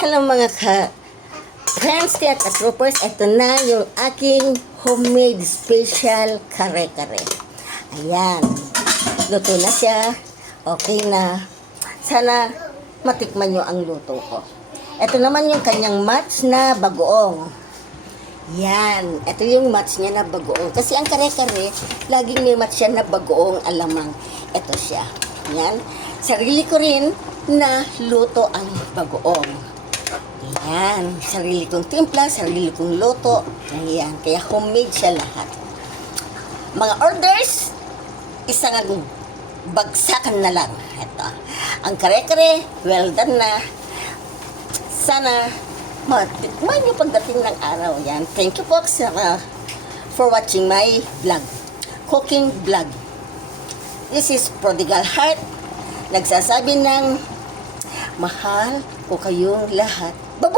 Hello mga friends at troopers, ito na yung aking homemade special kare-kare. Ayan, luto na siya, okay na. Sana matikman nyo ang luto ko. Ito naman yung kanyang match na bagoong. Yan, ito yung match niya na bagoong. Kasi ang kare-kare, laging may match siya na bagoong alamang. Ito siya. Yan, sarili ko rin na luto ang bagoong. Ayan, sarili kong timpla, sarili kong luto. Ayan, kaya homemade siya lahat. Mga orders, isang bagsakan na lang. Ito, ang kare-kare, well done na. Sana matikman nyo pagdating ng araw. Yan, thank you po for watching my vlog, cooking vlog. This is Prodigal Heart, nagsasabi ng mahal ko kayong lahat. Bye-bye!